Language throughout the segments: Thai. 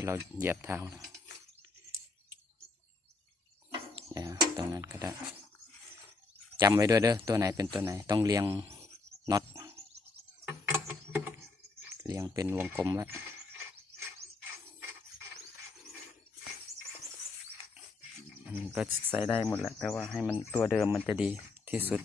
ที่เราเหยียบเท้านะเนี่ยตรงนั้นก็ได้จำไว้ด้วยเด้อตัวไหนเป็นตัวไหนต้องเรียงน็อตเรียงเป็นวงกลมไว้อันก็ใส่ได้หมดแหละแต่ว่าให้มันตัวเดิมมันจะดีที่สุด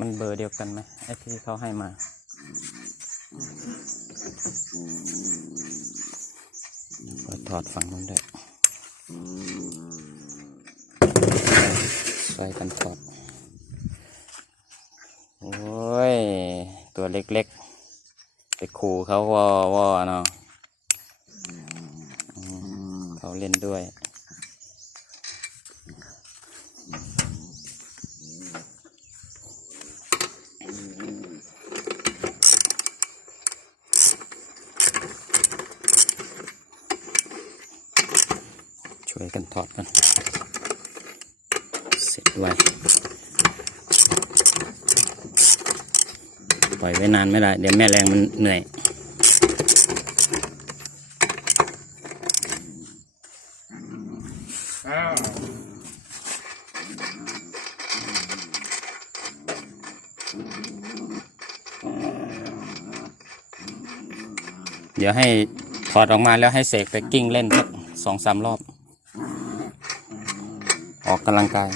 มันเบอร์เดียวกันไหมไอ้ที่เขาให้มา ถอดฝั่งนู้นด้วยใส่กันถอด โอ้ย ตัวเล็กๆ ไปขู่เขาวอวอเนาะเขาเล่นด้วย ช่ วยกันถอดกัน เสร็จไวปล่อยไว้นานไม่ได้ เดี๋ยวแม่แรงมันเหนื่อยเดี๋ยวให้ถอดออกมาแล้วให้เสกไปกิ้งเล่นสักสองสามรอบ ออกกำลังกาย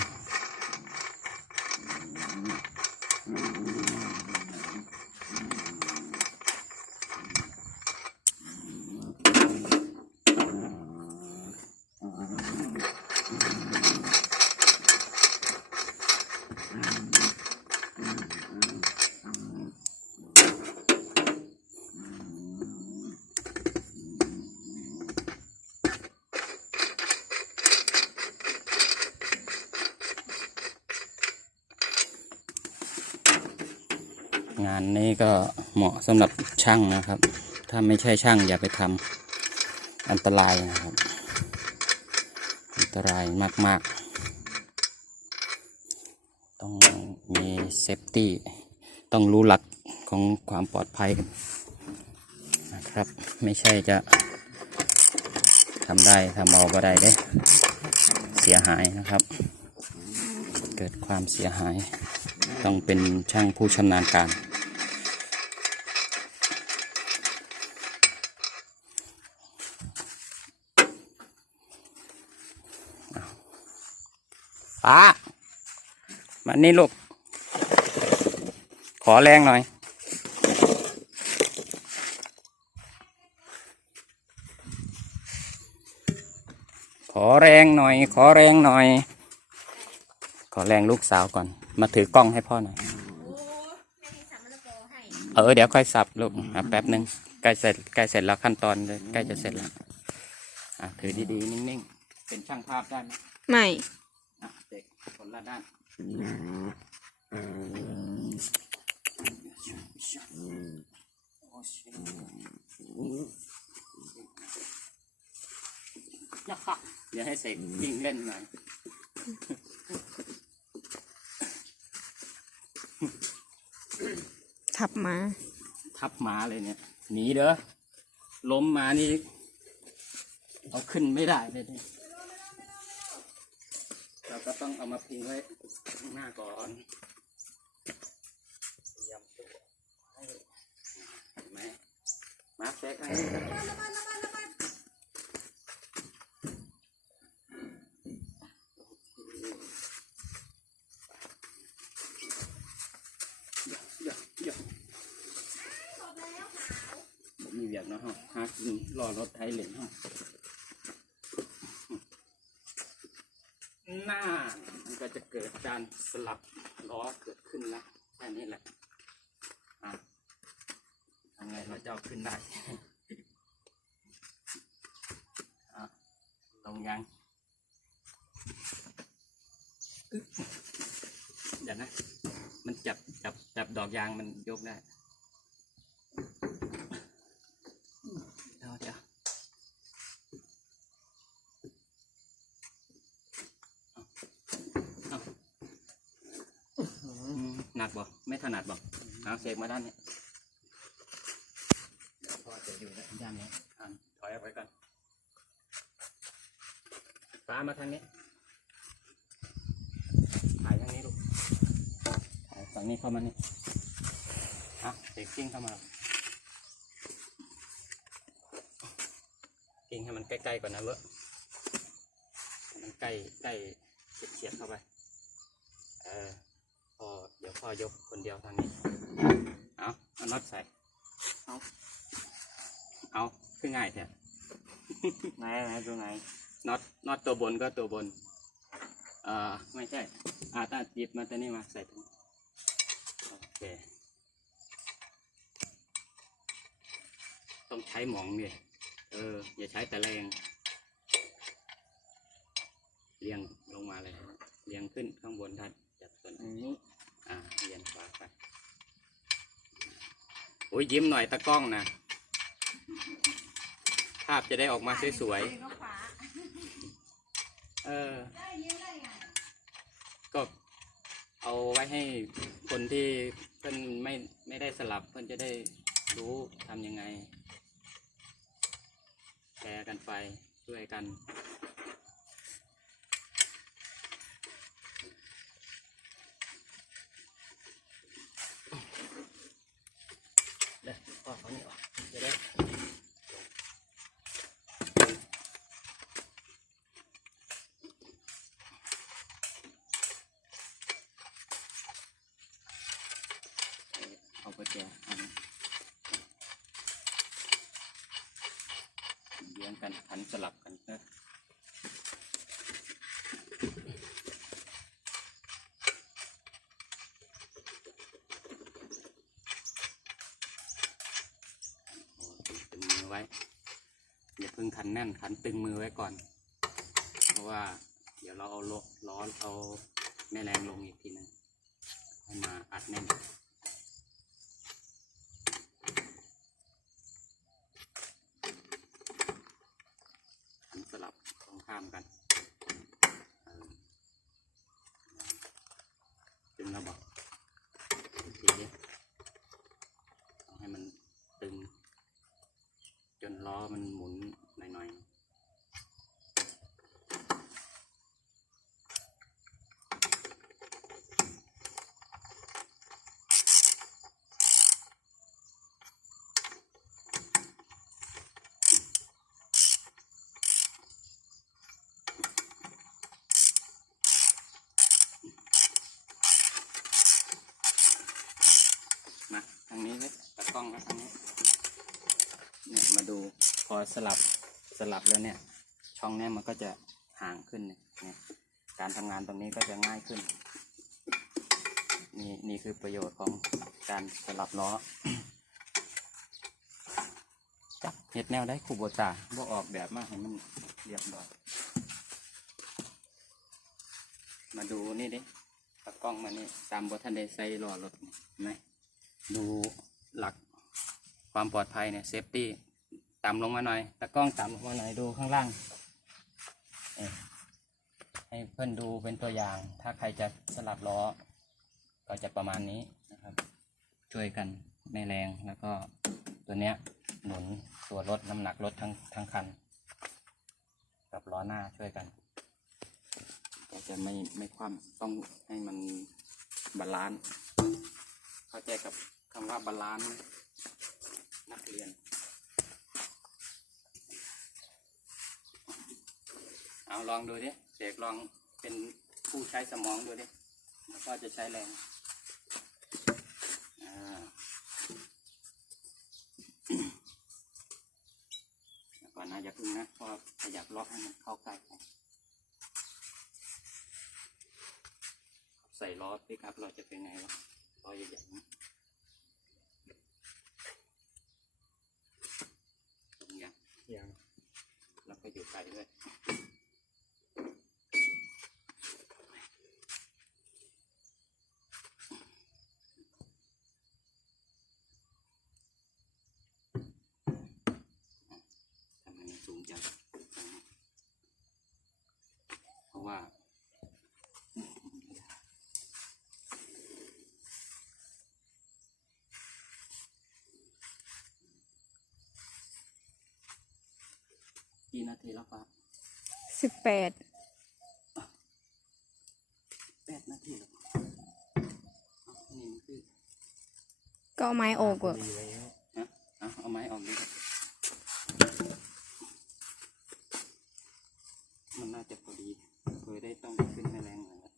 งานนี้ก็เหมาะสำหรับช่างนะครับ ถ้าไม่ใช่ช่างอย่าไปทำอันตรายนะครับ อันตรายมาก ๆ ต้องมีเซฟตี้ ต้องรู้หลักของความปลอดภัยนะครับ ไม่ใช่จะทำได้ทำเอาก็ได้เด้เสียหายนะครับ เกิดความเสียหายต้องเป็นช่างผู้ชำนาญการ ป้ามานี่ลูก ขอแรงหน่อย ขอแรงหน่อย ขอแรงหน่อย ขอแรงลูกสาวก่อน มาถือกล้องให้พ่อหน่อย เออ เดี๋ยวค่อยสับลูกแป๊บหนึ่งใกล้เสร็จใกล้เสร็จแล้วขั้นตอนเลยใกล้จะเสร็จแล้ว อะ ถือดีๆ นิ่งๆ เป็นช่างภาพได้ไหมไม่ คนละด้านยักษ์เดี๋ยวให้เสกวิ่งเล่นหน่อยทับมา ทับหมาเลยเนี่ย หนีเด้อ ล้มมานี่ เอาขึ้นไม่ได้เลยเนี่ย เราก็ต้องเอามาพิงไว้ข้างหน้าก่อนเตรียมตัวให้เห็นไหมมาแซกให้เดี๋ยวเดี๋ยวมีเวียกเนาะฮะหากินรอรถไทยเหล่นฮะ หน้า มันก็จะเกิดการสลับล้อเกิดขึ้นแล้วแค่นี้แหละอะทำไงเราจะเอาขึ้นได้อะลงยังเดี๋ยวนะ มันจับจับจับดอกยางมันยกได้เดี๋ยวเดี๋ยวเอาเอาอืมหนักบ่ ไม่ถนัดบ่เอาเสกมาด้านนี้พ่อจะอยู่ด้านนี้ถอยออกไปก่อนฟ้ามาทางนี้ ถ่ายทางนี้ลูก ถ่ายฝั่งนี้เข้ามานี่อะเด็กกิ้งเข้ามากิ้งให้มันใกล้ๆก่อนนะเวอะมันใกล้ใกล้เฉียดๆเข้าไป เออ พอเดี๋ยวพ่อยกคนเดียวทางนี้ เอาเอาน็อตใส่ เอาเอาคือง่ายแท้ไหนไหนตรงไหนน็อตน็อตตัวบนก็ตัวบน เอ่อไม่ใช่อ่าตาหยิบมาตัวนี้มาใส่ตรงนี้โอเคต้องใช้หมองดิเออ อย่าใช้แต่แรงเรียงลงมาเลยเรียงขึ้นข้างบนท่านจับส่วนอัน ไปโอ้ยยิ้มหน่อยตะกล้องนะ ภาพจะได้ออกมาสวยๆ เออ ก็เอาไว้ให้คนที่เพิ่นไม่ไม่ได้สลับเพิ่นจะได้รู้ทำยังไง แชร์กันไปช่วยกัน เดี๋ยวพ่อเขานี่ออกจะได้ เอาไปแจกอันนี้เลี้ยงกันหันสลับกันนะโอ้ตึงมือไว้อย่าเพิ่งคันแน่นคันตึงมือไว้ก่อน เพราะว่า เดี๋ยวเราเอาล้อเอาแม่แรงลงอีกทีหนึงให้มาอัดแน่นสลับตรง ข้ามกันตึงแล้วบอกทีนี้ให้มันตึง จนล้อมันหมุนอยๆมาทางนี้เลยตะกล้องครับทางนี้เนี่ยมาดูพอสลับสลับแล้วเนี่ย ช่องเนี้ยมันก็จะห่างขึ้นเนี่ยการทำงานตรงนี้ก็จะง่ายขึ้น นี่นี่คือประโยชน์ของการสลับล้อ จับเห็ดแนวได้คูโบตาบ่ออกแบบมากให้มันเรียบร้อย มาดูนี่ดิตะกล้องมานี่ตามบทันได้ใส่ล้อรถนี่เห็นไหม ดูหลักความปลอดภัยเนี่ยเซฟตี้ต่ำลงมาหน่อยตะกล้องต่ำลงมาหน่อยดูข้างล่าง ให้เพื่อนดูเป็นตัวอย่าง ถ้าใครจะสลับล้อ ก็จะประมาณนี้นะครับ ช่วยกันไม่แรงแล้วก็ตัวเนี้ยหนุนตัวรถน้ำหนักรถทั้งทั้งคัน กับล้อหน้าช่วยกัน ก็จะไม่ไม่คว่ำต้องให้มันบาลานซ์เข้าใจกับ คำว่าบาลานซ์นักเรียน เอาลองดูดิเสกลองเป็นผู้ใช้สมองดูดิแล้วก็จะใช้แรงอ่าเดี๋ยวก่อนนะอย่าพึ่งนะเพราะขยับล็อกให้มันเข้าใกล้กันใส่ล้อปิกอัพเราจะเป็นไงวะล้อใหญ่ๆนะตรง ยังอย่างแล้วก็อยู่ไกลด้วย กี่นาทีแล้วครับสิบแปดแปดนาทีแล้วอ้าวนี่มันคือก็เอาไม้ออกอะดีแล้ว ฮะเอาเอาไม้ออกดีกว่ามันน่าจะพอดีเคยได้ต้องขึ้นแมลงหน่อยละ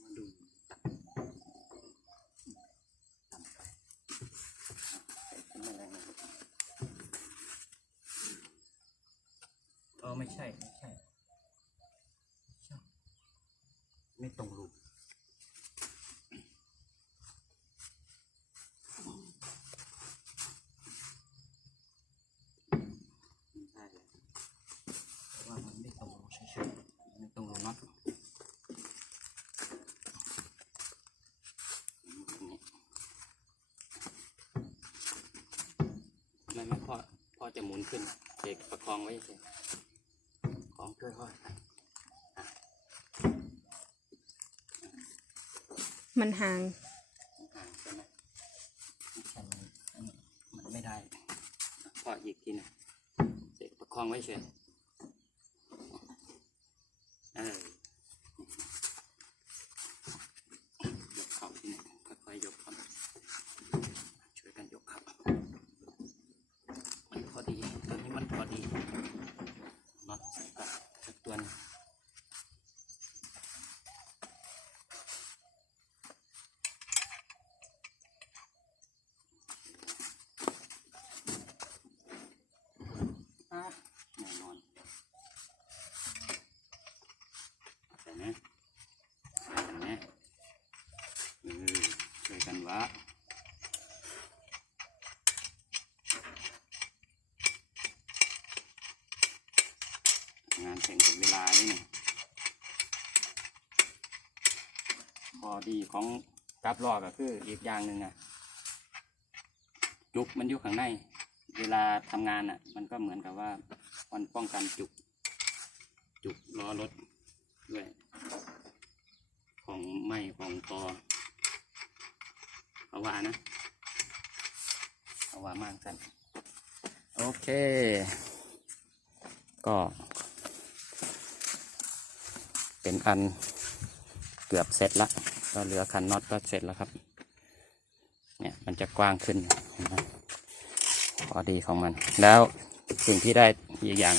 มาดูตัดตัดไปใส่ขึ้นแมลงหน่อยเออ ไม่ใช่ไม่ใช่ ไม่ตรงรูปไม่ใช่เลยเพราะว่ามันไม่ตรงรูเฉยๆไม่ตรงรูน็อตไม่ไม่พอพอจะหมุนขึ้นเด็กประคองไว้เฉย ของช่อยพ่อมันห่างมันไม่ได้พออีกทีหนึงเสกประคองไว้เฉยเออยกเข่าทีหนึงค่อยๆยกเข้าช่วยกันยกเข่ามันพอดีตัวนี้มันพอดีน็อตใส่กับสัก ตัวหนึง อะแน่นอนแต่นะใส่กันนะเออช่วยกันวะงาน แข่งกับเวลาด้วยนี่ข้อดีของกราฟลอก็คืออีกอย่างหนึ่งอะ จุกมันอยู่ข้างใน เวลาทำงานอะ มันก็เหมือนกับว่ามันป้องกันจุก จุกล้อรถด้วย ของไหม้ของตอเขาว่านะเขาว่ามากกัน โอเค ก็ เป็นอันเกือบเสร็จละก็เหลือคันน็อตก็เสร็จแล้วครับ เนี่ยมันจะกว้างขึ้นเห็นไหมพอดีของมัน แล้วสิ่งที่ได้อีกอย่าง